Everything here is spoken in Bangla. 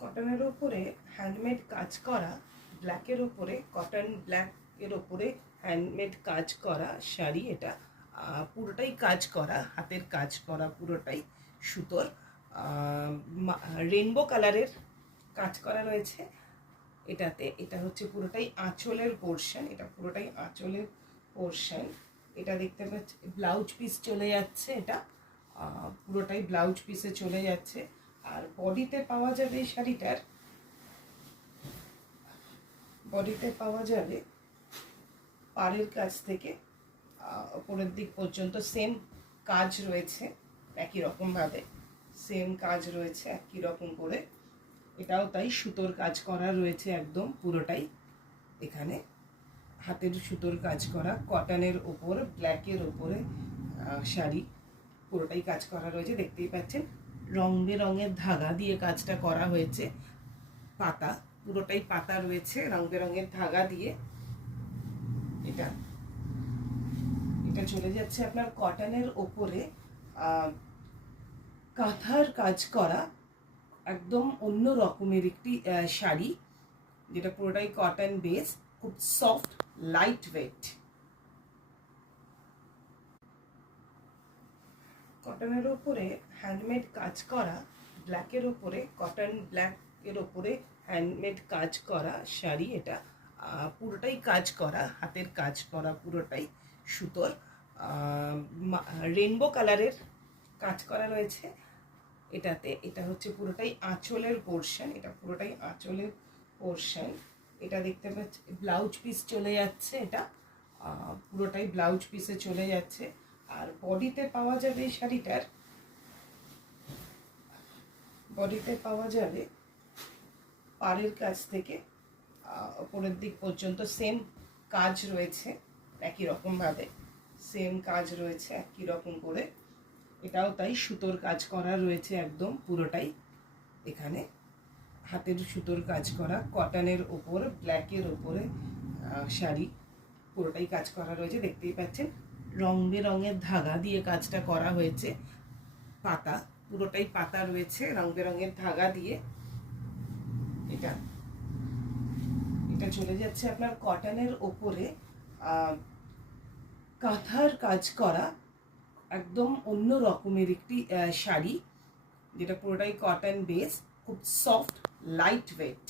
কটনের ওপরে হ্যান্ডমেড কাজ করা, ব্ল্যাকের ওপরে কটন ব্ল্যাকের ওপরে হ্যান্ডমেড কাজ করা শাড়ি। এটা পুরোটাই কাজ করা, হাতের কাজ করা, পুরোটাই সুতোর রেনবো কালারের কাজ করা রয়েছে এটাতে। এটা হচ্ছে পুরোটাই আঁচলের পোর্শন, এটা পুরোটাই আঁচলের পোর্শন। এটা দেখতে পাচ্ছি ব্লাউজ পিস চলে যাচ্ছে, এটা পুরোটাই ব্লাউজ পিসে চলে যাচ্ছে। আর বডিতে পাওয়া যাবে এই শাড়িটার, বডিতে পাওয়া যাবে পাড়ের কাছ থেকে উপরের দিক পর্যন্ত সেম কাজ রয়েছে, একই রকমভাবে সেম কাজ রয়েছে একই রকম করে। এটাও তাই সুতোর কাজ করা রয়েছে একদম পুরোটাই। এখানে হাতের সুতোর কাজ করা, কটনের ওপর ব্ল্যাকের ওপরে শাড়ি, পুরোটাই কাজ করা রয়েছে। দেখতেই পাচ্ছেন রং বেরঙের ধাগা দিয়ে কাজটা করা হয়েছে। পাতা, পুরোটাই পাতা রয়েছে রং বেরঙের ধাগা দিয়ে। এটা এটা চলে যাচ্ছে আপনার কটনের ওপরে কাঁথার কাজ করা, একদম অন্য রকমের একটি শাড়ি, যেটা পুরোটাই কটন বেস, খুব সফট লাইট ওয়েট। কটনের ওপরে হ্যান্ডমেড কাজ করা, ব্ল্যাকের ওপরে কটন ব্ল্যাকের ওপরে হ্যান্ডমেড কাজ করা শাড়ি। এটা পুরোটাই কাজ করা, হাতের কাজ করা, পুরোটাই সুতোর রেনবো কালারের কাজ করা রয়েছে এটাতে। এটা হচ্ছে পুরোটাই আঁচলের পোর্শন, এটা পুরোটাই আঁচলের পোর্শন। এটা দেখতে পাচ্ছি ব্লাউজ পিস চলে যাচ্ছে, এটা পুরোটাই ব্লাউজ পিসে চলে যাচ্ছে। আর বডিতে পাওয়া যাবে এই শাড়িটার, বডিতে পাওয়া যাবে পাড়ের কাছ থেকে উপরের দিক পর্যন্ত সেম কাজ রয়েছে একই রকমভাবে, সেম কাজ রয়েছে একই রকম করে। এটাও তাই সুতোর কাজ করা রয়েছে একদম পুরোটাই। এখানে হাতের সুতোর কাজ করা, কটনের ওপর ব্ল্যাকের ওপরে শাড়ি, পুরোটাই কাজ করা রয়েছে। দেখতেই পাচ্ছেন রং বেরঙের ধাগা দিয়ে কাজটা করা হয়েছে। পাতা, পুরোটাই পাতা রয়েছে রং বেরঙের ধাগা দিয়ে। এটা এটা চলে যাচ্ছে আপনার কটনের ওপরে কাঁথার কাজ করা, একদম অন্য রকমের একটি শাড়ি, যেটা পুরোটাই কটন বেস, খুব সফট লাইট ওয়েট।